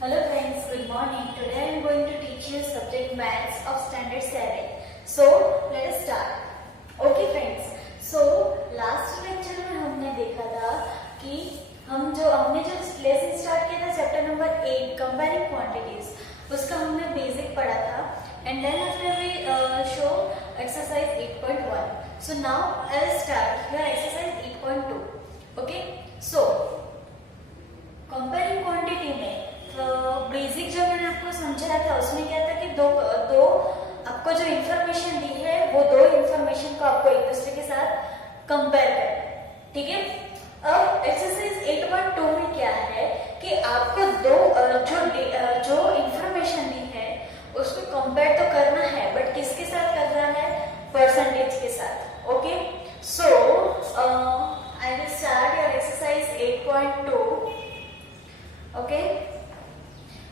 Hello friends, good morning. Today I am going to teach you subject maths of standard 7. So let us start. Okay friends. So last lecture में हमने देखा था कि हमने जो lesson start किया था चैप्टर नंबर 8 कंपेयरिंग क्वांटिटीज, उसका हमने बेसिक पढ़ा था and then after we show exercise 8.1. So now I'll start your exercise 8.2. Okay. So comparing quantity में बेसिक जो मैंने आपको समझाया था उसमें क्या था कि दो आपको जो इंफॉर्मेशन दी है वो दो इंफॉर्मेशन को आपको एक दूसरे के साथ कंपेयर करना है. ठीक है. अब एक्सरसाइज 8.2 में क्या है कि आपको जो इंफॉर्मेशन दी है उसको कंपेयर तो करना है, बट किसके साथ करना है? परसेंटेज के साथ. Okay. So I will start your exercise 8.2. okay.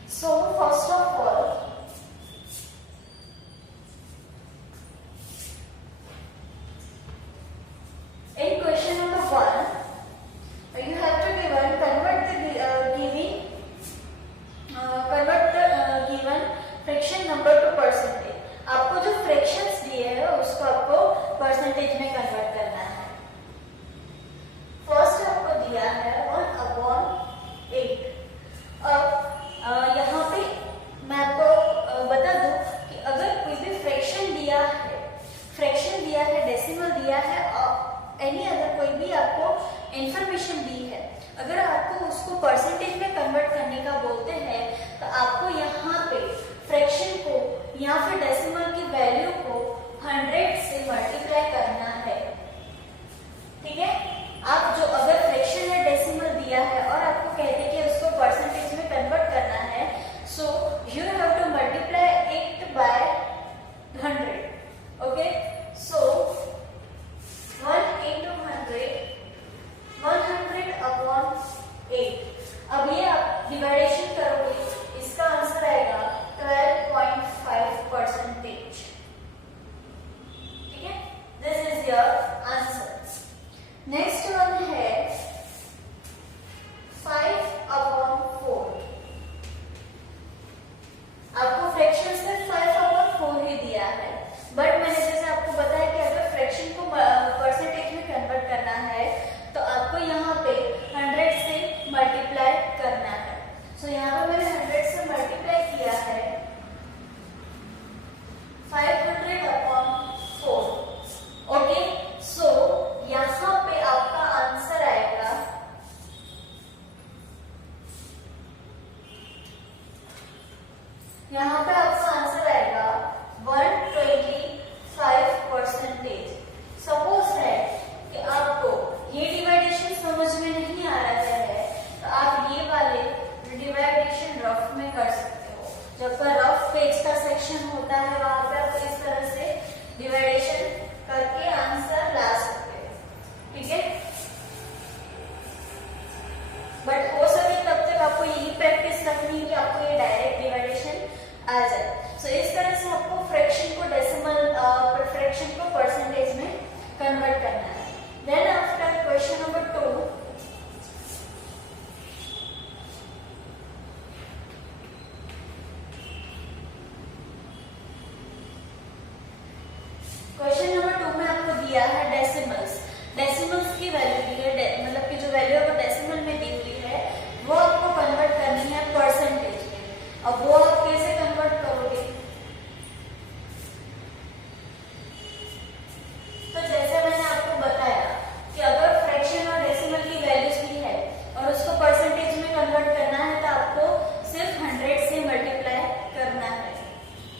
So first of all, in question number 1, you have to convert the given fraction number to percentage. आपको जो fractions दिए हैं उसको आपको percentage में convert करना है. First आपको दिया है 1/8. अब यहाँ पे मैं आपको बता दूं कि अगर कोई भी फ्रैक्शन दिया है, डेसिमल दिया है, एनी अदर कोई भी आपको इंफॉर्मेशन दी है, अगर आपको उसको परसेंटेज में कन्वर्ट करने का बोलते हैं तो आपको यहाँ पे फ्रैक्शन को या फिर डेसिमल की वैल्यू को 100 से मल्टीप्लाई करना है. ठीक है. आप जो अगर फ्रैक्शन या डेसिमल दिया है और आपको कहते हैं कि उसको परसेंटेज में कन्वर्ट करना है, so you have to multiply it by 100. Okay. So 1 into 100/8. अब ये आप डिवाइडेशन करोगे, इसका आंसर आएगा 12.5%. ठीक है. This is your answer. Next one है 5/4. आपको फ्रैक्शन से 5/4 ही दिया है, बट मैंने जैसे आपको बताया कि अगर फ्रैक्शन को परसेंटेज में कन्वर्ट करना है तो आपको यहाँ पे 100 से मल्टीप्लाई करना है. सो यहाँ पे मैंने 100 से मल्टीप्लाई किया है 500/4. ओके. सो यहाँ पे आपका आंसर आएगा यहाँ पे आपका आंसर आएगा 125%. सपोज है कि आपको ये डिवाइडेशन समझ में नहीं आ रहा है तो आप ये वाले डिवाइडेशन रफ में कर सकते हो. जब पर रफ पेज का सेक्शन होता है वहां पे आप इस तरह से डिवाइडेशन करके आंसर ला सकते हो. ठीक है. बट हो सके तब तक आपको यही प्रैक्टिस करनी है कि आपको ये डायरेक्ट डिवाइडेशन आ जाए. सो इस तरह से आपको फ्रैक्शन को डेसिमल फ्रैक्शन को परसेंटेज में कन्वर्ट करना है. Then after question number 2. Question number 2 में आपको दिया है डेसिमल्स की वैल्यू दी है, मतलब कि जो वैल्यू आपको डेसिमल में दी हुई है वो आपको कन्वर्ट करनी है परसेंटेज में. अब वो आप कैसे कन्वर्ट करोगे? तो जैसे मैंने आपको बताया कि अगर फ्रैक्शन और डेसिमल की वैल्यूज दी है और उसको परसेंटेज में कन्वर्ट करना है तो आपको सिर्फ 100 से मल्टीप्लाई करना है.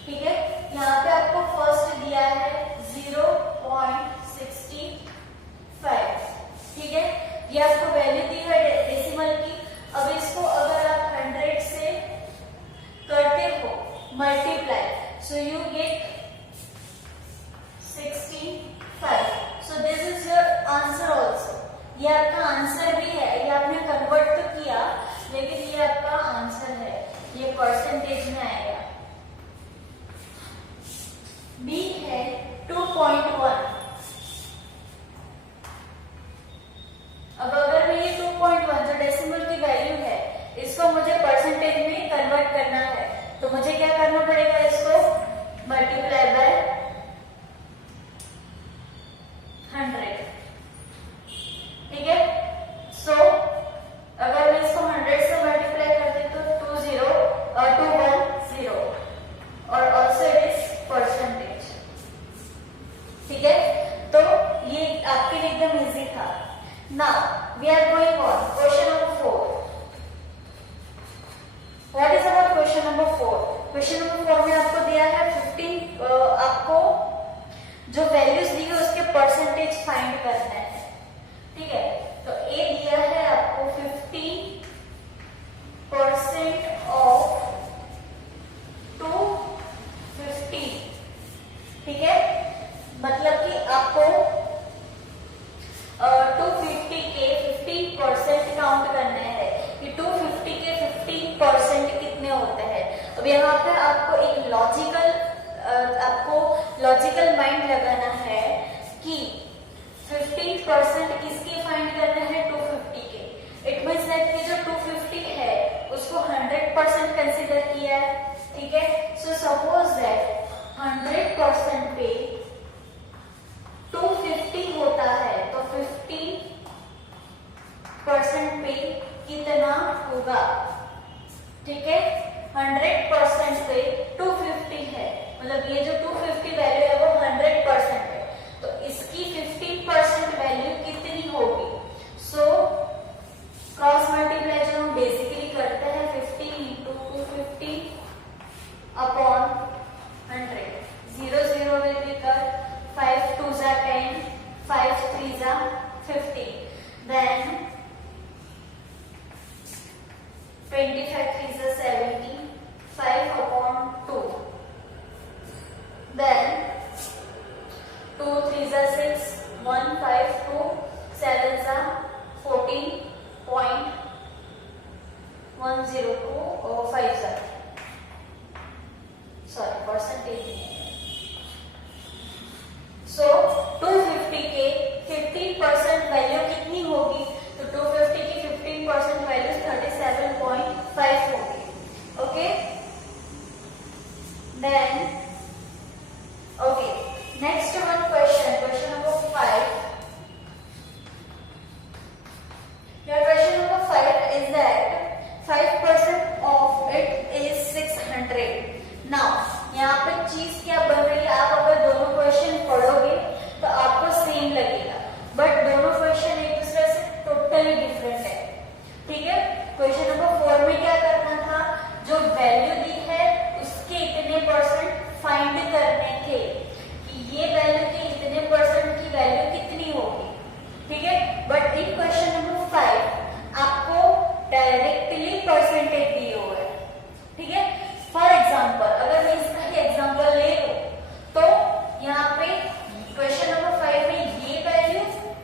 ठीक है. यहाँ पे आपको फर्स्ट दिया है 0.65. ठीक है. ये आपको वैल्यू दी है डेसिमल की. अब इसको अगर आप 100 से करते हो multiply, so you get 65. So this is your answer also. ये आपका आंसर भी है. ये आपने कन्वर्ट तो किया लेकिन ये आपका आंसर है. ये परसेंटेज में आएगा. बी है 2.1. अब अगर मैं ये 2.1 जो डेसिमल की वैल्यू है इसको मुझे परसेंटेज में कन्वर्ट करना है तो मुझे क्या करना पड़ेगा, इसको मल्टीप्लाई बाय 100, ठीक है। सो अगर मैं इसको 100 से मल्टीप्लाई करती तो 210 और ऑल्सो इट इज परसेंटेज, ठीक है। तो ये आपके लिए एकदम इजी था। Now we are going on question number 4। What is about question number 4? Question number 4 में आपको दिया है 15, आपको जो वैल्यूज दी है उसके परसेंटेज फाइंड करना है, ठीक है। तो ए दिया है आपको 50% ऑफ 250, ठीक है। मतलब कि आपको 250 के 15% काउंट करने हैं कि 250 के 15% कितने होते हैं। अब यहाँ पे आपको एक लॉजिकल माइंड लगाना है कि 15% किसके फाइंड करना है, 250 के। इट मींस दैट कि जो 250 है उसको 100% कंसीडर किया है, ठीक है। सो सपोज दैट 100% पे 250 होता है तो 15% पे कितना होगा, ठीक है। 100% पे 250 है, मतलब ये जो 250 वैल्यू है वो 100% है, तो इसकी 15% वैल्यू कितनी होगी। सो क्रॉस मल्टीप्लाई जो हम बेसिकली करते हैं 50 into 250 upon 100, 0 0 will be cut, 5 2s are 10, 5 3s are 50, then 25 3s are 70, 5 upon 2, then 2 3s are 6, 1 5 2, 7s are 14.102 और 5s are sorry percentage। सो 250 के 15% वैल्यू कितनी होगी, तो 250 की 15% वैल्यू 37.5 होगी, okay. Then okay, next one question number 5। Your question number 5 is that 5% of it is 600. Now यहाँ पे चीज क्या बन रही है, आप अगर दोनों क्वेश्चन पढ़ोगे तो आपको सेम लगेगा, बट दोनों क्वेश्चन एक दूसरे से टोटली डिफरेंट है, ठीक है। क्वेश्चन नंबर 4 में क्या करना था, जो वैल्यू दी है उसके इतने परसेंट फाइंड करने थे कि ये वैल्यू के इतने परसेंट की वैल्यू कितनी होगी, ठीक है। बट इन क्वेश्चन नंबर 5 आपको डायरेक्टली परसेंटेज दिए हुए हैं, ठीक है। फॉर एग्जाम्पल अगर मैं इसका ही एग्जाम्पल ले लूं तो यहाँ पे क्वेश्चन नंबर 5 में ये वैल्यू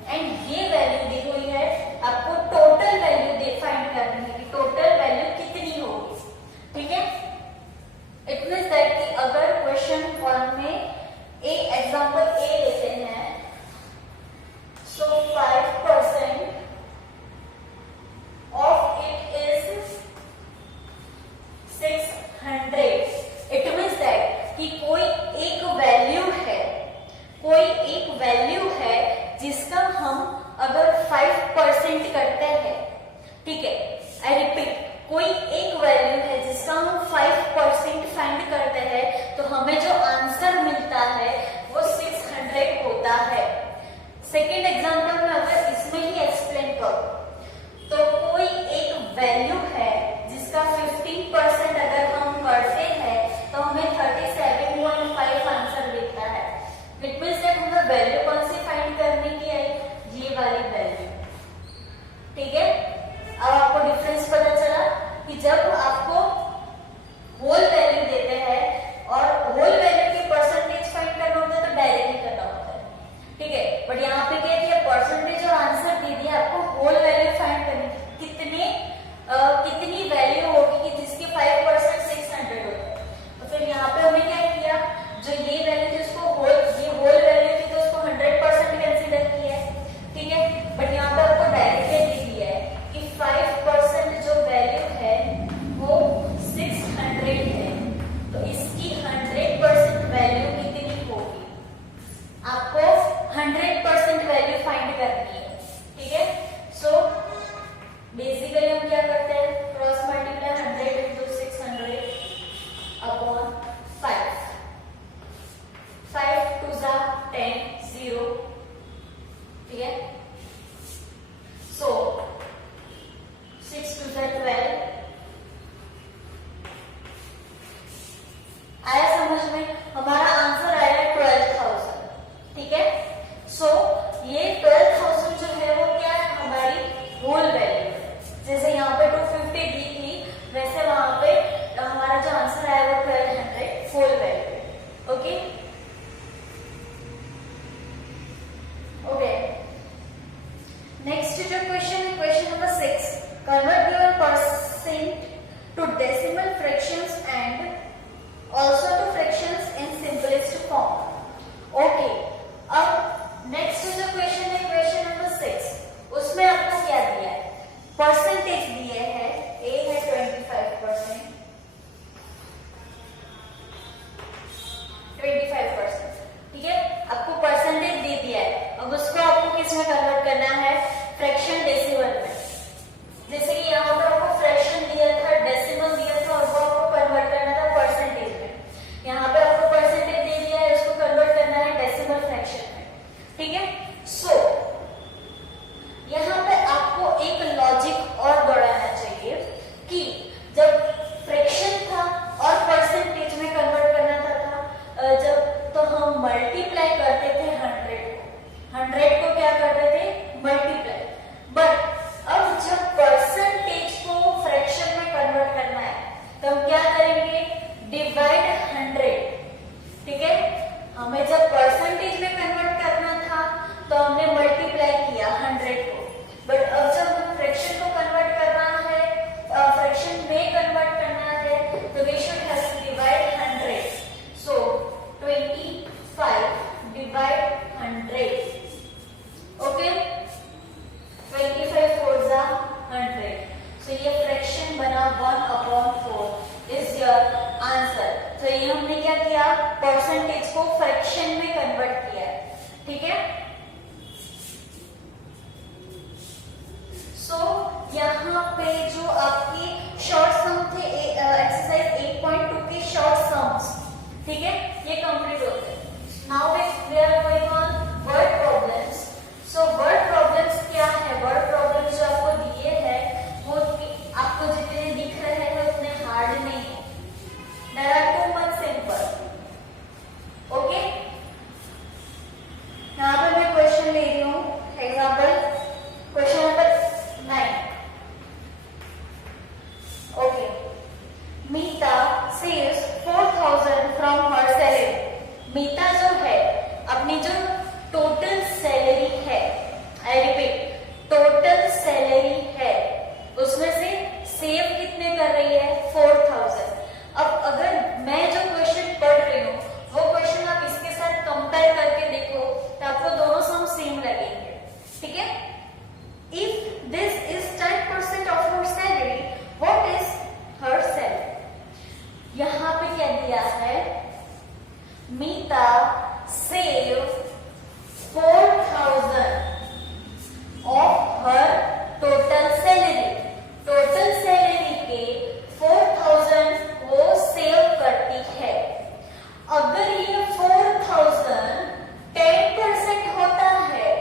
एंड ये वैल्यू दी हुई है, आपको टोटल वैल्यू फाइंड करनी है कि टोटल वैल्यू कितनी होगी, ठीक है। इट मींस दैट कि अगर क्वेश्चन 1 में एग्जाम्पल ए लेते हैं, सो 5% of it is 600. It means that कि कोई एक वैल्यू है जिसका हम अगर 5% करते हैं, ठीक है। आई रिपीट, कोई एक वैल्यू है जिसका हम 5% फाइंड करते हैं तो हमें जो आंसर मिलता है वो 600 होता है। सेकेंड एग्जांपल में अगर इसमें ही एक्सप्लेन करूं तो कोई एक वैल्यू है जिसका 15% अगर हम करते हैं तो हमें 37.5 आंसर मिलता है। इट मींस दैट हमें वैल्यू कौन सी फाइंड करने की है, ये वाली वैल्यू, ठीक है। अब आपको डिफरेंस पता चला कि जब आपको होल वैल्यू देते हैं और होल वैल्यू की परसेंटेज फाइंड करना होता है तो डायरेक्टली करना होता है, ठीक है। बट यहाँ पे क्या किया, परसेंटेज और आंसर दे दिया, आपको whole value convert given percent to decimal fractions and also to fractions in simplest form. Okay, अब next जो क्वेश्चन है क्वेश्चन नंबर 6, उसमें आपको क्या दिया है? परसेंटेज दिए है, A है 25%, 25%, ठीक है, आपको परसेंटेज दे दिया है। अब उसको आपको किस में कन्वर्ट करना है? फ्रैक्शन डेसिमल में। जैसे कि यहाँ पर आपको फ्रैक्शन दिया था, डेसिमल दिया था और वो आपको कन्वर्ट करना था परसेंटेज में। यहाँ पे आपको परसेंटेज दे दिया है, उसको कन्वर्ट करना है डेसिमल फ्रैक्शन में, ठीक है। सो यहाँ पे आपको एक लॉजिक और दौड़ाना चाहिए कि जब फ्रैक्शन था और परसेंटेज में कन्वर्ट करना था जब, तो हम मल्टीप्लाई करते थे 100 को क्या करते थे? मल्टीप्लाई। बट अब जब परसेंटेज को फ्रैक्शन में कन्वर्ट करना है तो हम क्या करेंगे? डिवाइड 100, ठीक है। हमें जब परसेंटेज में कन्वर्ट करना था तो हमने मल्टीप्लाई किया 100 को, बट अब जब हम फ्रैक्शन को कन्वर्ट करना है, फ्रैक्शन में कन्वर्ट करना है, तो we should have to divide 100। So 25 divide 100, okay, 25 4 जा 100। सो ये फ्रैक्शन बना 1/4 इज योर आंसर। तो ये हमने क्या किया? परसेंटेज को फ्रैक्शन में कन्वर्ट किया है, ठीक है। सो यहाँ पे जो आपकी शॉर्ट सम थे, एक्सरसाइज 8.2 के शॉर्ट सम्स, ठीक है, ये कंप्लीट होते हैं। Now we are going on word problems. So word problems क्या है? वर्ड प्रॉब्लम्स जो आपको दिए हैं वो आपको जितने दिख रहे हैं उतने हार्ड नहीं है, there are too much simple, okay. यहाँ पे मैं क्वेश्चन ले रही हूँ, example question number 9, okay. Meeta saves 4000 from her salary. Meeta जो है अपनी जो टोटल सैलरी है, आई रिपीट, टोटल सैलरी है, उसमें से सेव कितने कर रही है? 4000। अब अगर मैं जो क्वेश्चन पढ़ रही हूँ वो क्वेश्चन आप इसके साथ कंपेयर करके देखो तो आपको दोनों सम सेम लगेंगे, ठीक है। If this is 10% of her salary, what is her salary? यहाँ पे क्या दिया है? Meeta save 4000 of her total salary. Total salary के 4000 वो सेव करती है। अगर ये 4000 10% होता है,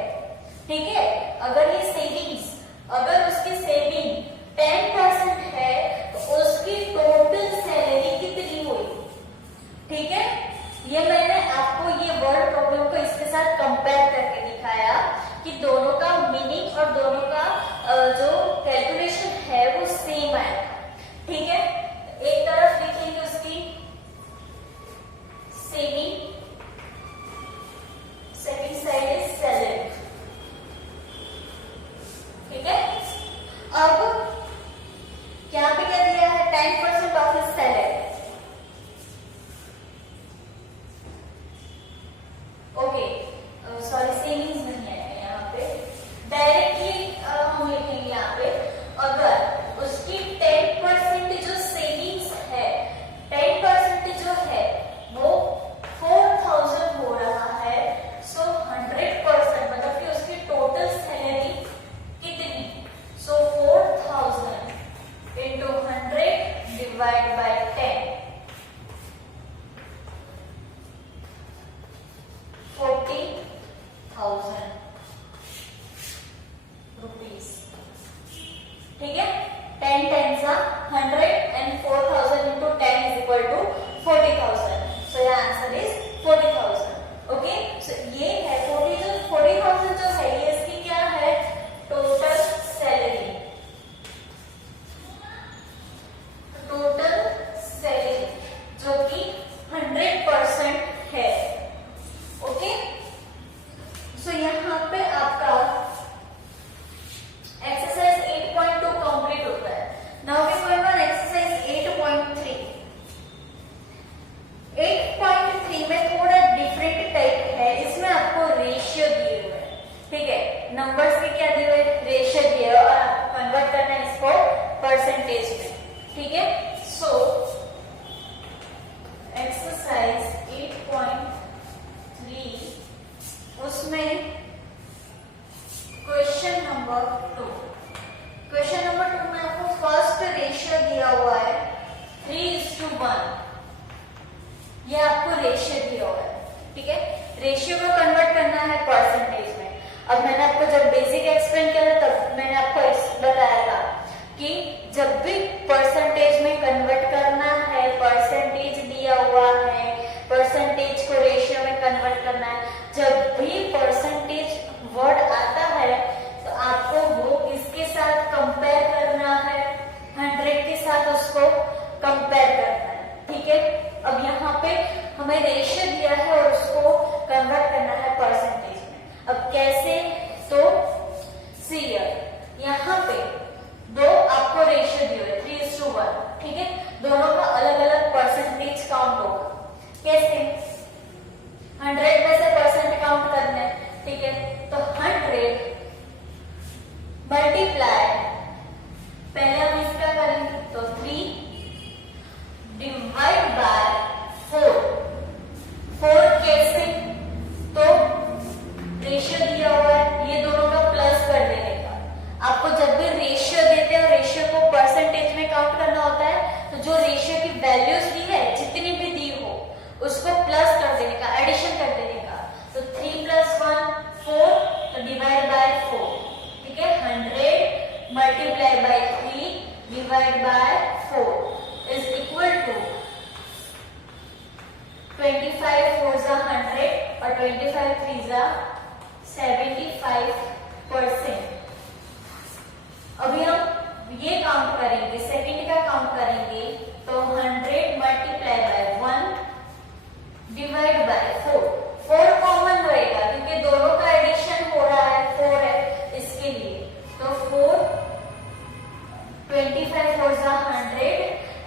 ठीक है, अगर ये सेविंग्स, अगर उसकी सेविंग 10% है तो उसकी टोटल सैलरी कितनी हुई, ठीक है। ये मैंने आपको ये वर्ड प्रॉब्लम को इसके साथ कंपेयर करके दिखाया कि दोनों का मीनिंग और दोनों का जो कैलकुलेशन है वो सेम आएगा, ठीक है। एक तरफ लिखेंगे उसकी saving, second side is salary, ठीक है। अब यहाँ पे क्या दिया है? 10% of his salary, okay, sorry savings नहीं है यहाँ पे, डायरेक्टली हम लिखेंगे यहाँ पे अगर उसकी 10% जो सेविंग्स है, 10% जो है वो 4000 हो रहा है, सो 100% मतलब कि उसकी टोटल सैलरी कितनी? सो 4000 into 100 डिवाइड बाय 10, 40,000 रुपीज, ठीक है। 10 10s are 100 and 4000 into 10 is equal to 40,000. So your answer is 40,000. Okay. So ये है 40,000 जो है ये इसकी क्या है? टोटल सैलरी, टोटल सैलरी जो कि 100% है, ओके। सो यहाँ पे आपका एक्सरसाइज 8.2 कंप्लीट होता है। परसेंटेज में, ठीक है। सो एक्सरसाइज 8.3 उसमें क्वेश्चन नंबर 2 में आपको फर्स्ट रेशियो दिया हुआ है 3:1। ये आपको रेशियो दिया हुआ है, ठीक है। रेशियो को कन्वर्ट करना है परसेंटेज में। अब मैंने आपको जब बेसिक एक्सप्लेन किया था तब मैंने आपको बताया था कि जब भी परसेंटेज में कन्वर्ट करना है, परसेंटेज दिया हुआ है, परसेंटेज को रेशियो में कन्वर्ट करना है, जब भी परसेंटेज वर्ड आता है तो आपको वो किसके साथ कंपेयर करना है, 100 के साथ उसको कंपेयर करना है, ठीक है। अब यहाँ पे हमें रेशियो दिया है और उसको कन्वर्ट करना है परसेंटेज में। अब कैसे, तो सी यहाँ पे दो आपको रेशियो दिए हुए 3:1, ठीक है। दोनों का अलग अलग परसेंटेज काउंट होगा। कैसे, 100 में से परसेंट काउंट करना है, ठीक है। तो 100 मल्टीप्लाई, पहले हम इसका करेंगे तो 3 डिवाइड बाय 4। 4 कैसे, तो रेशियो दिया हुआ है, ये दोनों का प्लस कर देने का। आपको जब भी रेशियो देते हैं, रेशियो को परसेंटेज में काउंट करना होता है, तो जो रेशियो की वैल्यूज दी है, जितनी भी दी हो, उसको प्लस कर देने का, एडिशन कर देने का। तो 3 + 1 4, तो डिवाइड बाय 4, ठीक है। 100 multiply by 3 divide by 4 is equal to 25 4 * 100 और 25 3 * 75%। अभी हम ये काउंट करेंगे, सेकंड का काउंट करेंगे, तो 100 multiply bye 1 divide by 4। 4 common रहेगा क्योंकि दोनों का एडिशन हो रहा है, 4 है इसके लिए। तो 4 25 4 * 100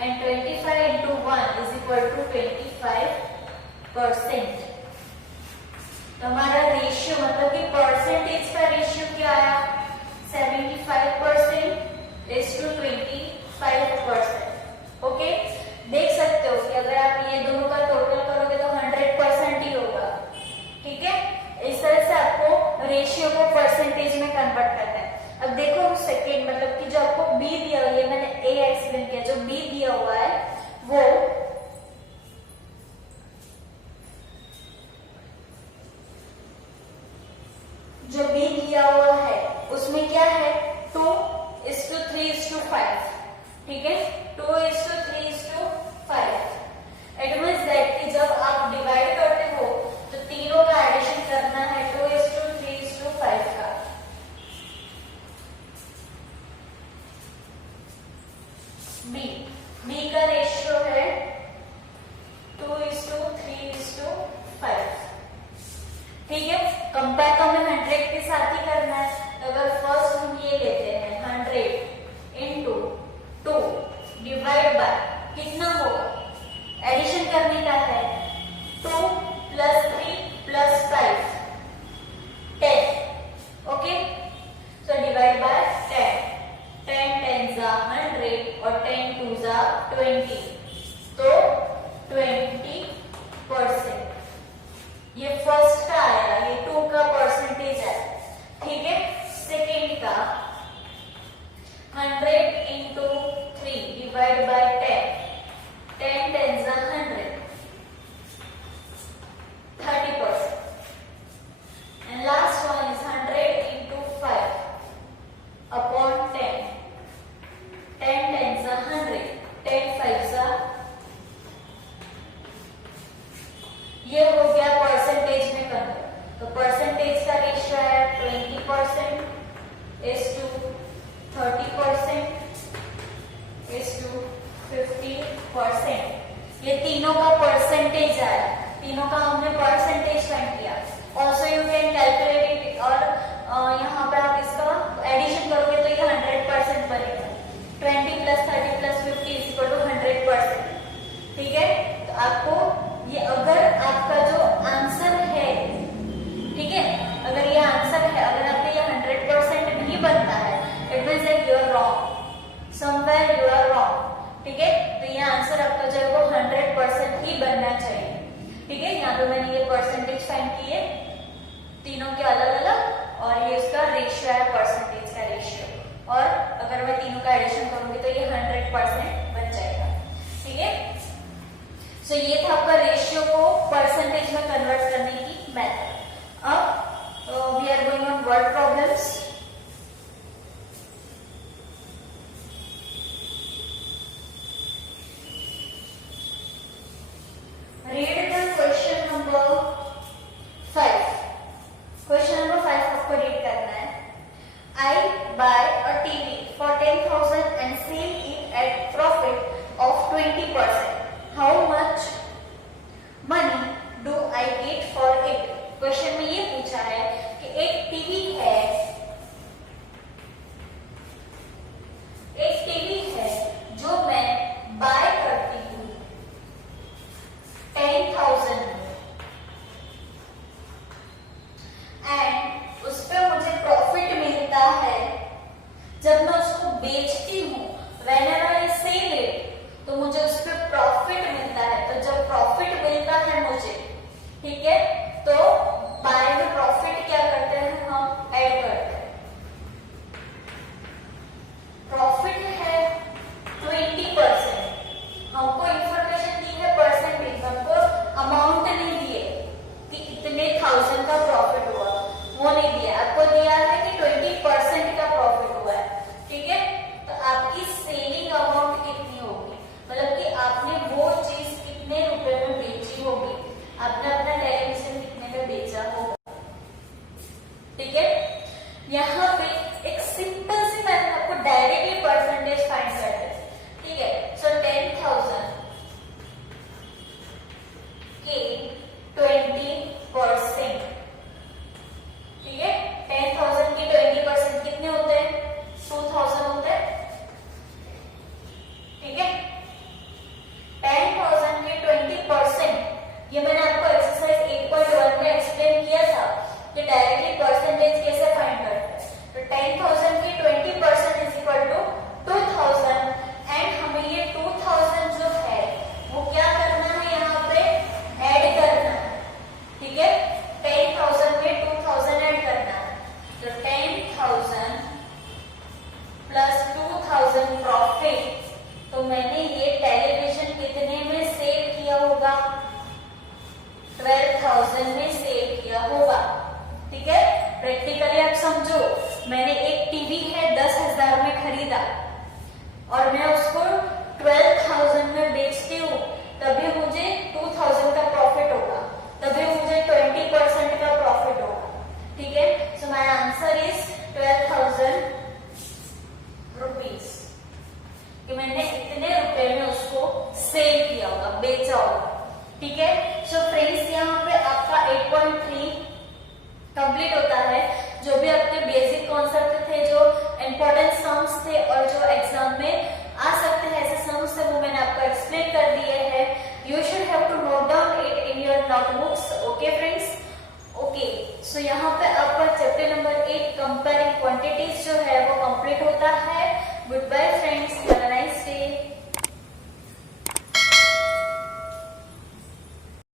and 25 into 1 is equal to 25%। तो हमारा रेशियो मतलब कि परसेंटेज का रेशियो क्या आया, 75% is to 25%। ओके, देख सकते हो कि अगर आप ये दोनों का टोटल करोगे तो 100% ही होगा, ठीक है। इस तरह से आपको रेशियो को परसेंटेज में कन्वर्ट करना है। अब देखो सेकेंड, मतलब कि जो आपको बी दिया हुआ है, मैंने ए एक्सप्लेन किया, जो बी दिया हुआ है वो जो बी दिया हुआ है उसमें क्या है, 2:3:5, ठीक है। 2:3:5। इट मींस दैट कि जब आप डिवाइड करते हो तो तीनों का एडिशन करना है 2:3:5 का। बी का रेशियो है 2:3:5, ठीक है। कंपेयर तो हमें 100 के साथ ही करना है। अगर फर्स्ट हम ये लेते हैं 100 into 2 डिवाइड बाय, कितना होगा, एडिशन करने का है, 2 + 3 + 5 10, okay. So divide by 10, 10 10s are 100 और 10 2s are 20, तो 20%। ये फर्स्ट का आया, ये 2 का परसेंटेज है, ठीक है। सेकेंड का 100 into 3 divide bye 10, 10 10s are 100, 30%। And last one is 100 into 5 upon 10, 10 10s are 100, 10 5s are, ये हो गया परसेंटेज में कन्वर्ट। तो परसेंटेज का रेशियो है 20% is to 30% is to 50%। ये तीनों का परसेंटेज है, तीनों का हमने परसेंटेज फाइंड किया। Also you can calculate it, और यहाँ पे आप इसका एडिशन करोगे तो ये 100% बनेगा। 20 + 30 + 50 is equal to 100%, ठीक है। तो आपको ये, अगर आपका जो आंसर है, ठीक है, अगर ये आंसर है, अगर आपका ये 100% नहीं बनता है, it means that you are wrong, somewhere you are ठीक है, तो ये आंसर आपका जो है वो 100% ही बनना चाहिए। ठीक है, यहाँ पे मैंने ये परसेंटेज फाइंड किए तीनों के अलग अलग, और ये उसका रेशियो है, परसेंटेज का रेशियो, और अगर मैं तीनों का एडिशन करूंगी तो ये 100% बन जाएगा। ठीक है, सो ये था आपका रेशियो को परसेंटेज में कन्वर्ट करने की मेथड। अब we are going on word problems. Read the question number 5. Question number 5 आपको रीड करना है। I buy a TV for 10,000 and sell it at profit of 20%. How much money do I get for it? Question में ये पूछा है कि एक TV है, जो मैं बाय करती हूँ 10,000 एंड उस पे मुझे प्रॉफिट मिलता है जब मैं उसको बेचती हूँ। व्हेनेवर आई सेल इट, तो मुझे उस पे प्रॉफिट मिलता है। तो जब प्रॉफिट मिलता है मुझे, ठीक है, तो बाय में प्रॉफिट क्या करते हैं हम, ऐड करते हैं। प्रॉफिट है 20%, हमको इंफॉर्मेशन दी है परसेंटेज, हमको अमाउंट नहीं दिए कि इतने 1000 का प्रॉफिट हुआ, वो नहीं दिया, आपको दिया है कि 20% का प्रॉफिट हुआ है। ठीक है, तो आपकी सेलिंग अमाउंट कितनी होगी, मतलब कि आपने वो चीज कितने रुपए में बेची होगी, आपने अपना टेलीविजन कितने में बेचा होगा। ठीक है, यहाँ पे एक सिंपल सी मैथड आपको डायरेक्टली परसेंटेज फाइंड करते हैं। ठीक है, सो 10,000 के 20%, ठीक है, 10,000 के 20% कितने होते हैं, 2,000 होते हैं। ठीक है, 10,000 के 20%, ये मैंने आपको एक्सरसाइज 8.1 में एक्सप्लेन किया था कि डायरेक्टली परसेंटेज कैसे फाइंड करते हैं। तो 10,000 के 20% इज इक्वल टू 2,000 एंड हमें ये 2,000 जो है वो क्या करना है, यहाँ पे ऐड करना है। ठीक है, 10,000 में 2,000 ऐड करना है, तो 10,000 प्लस 2,000 प्रॉफिट। तो मैंने ये टेलीविजन कितने में सेल किया होगा, 12,000 में सेल किया होगा। ठीक है, प्रैक्टिकली आप समझो, मैंने एक टीवी है 10,000 में खरीदा और मैं उसको 12,000 में बेचती हूँ, तभी मुझे 2,000 का प्रॉफिट होगा, तभी मुझे 20% का प्रॉफिट होगा। ठीक है, so my answer is 12,000 rupees, कि मैंने इतने रुपए में उसको सेल किया होगा, बेचा होगा। ठीक है, सो फ्रेंड्स यहाँ पे आपका 8.3 कंप्लीट होता है। जो भी आपके बेसिक कॉन्सेप्ट थे, जो इंपॉर्टेंट सम्स थे और जो एग्जाम में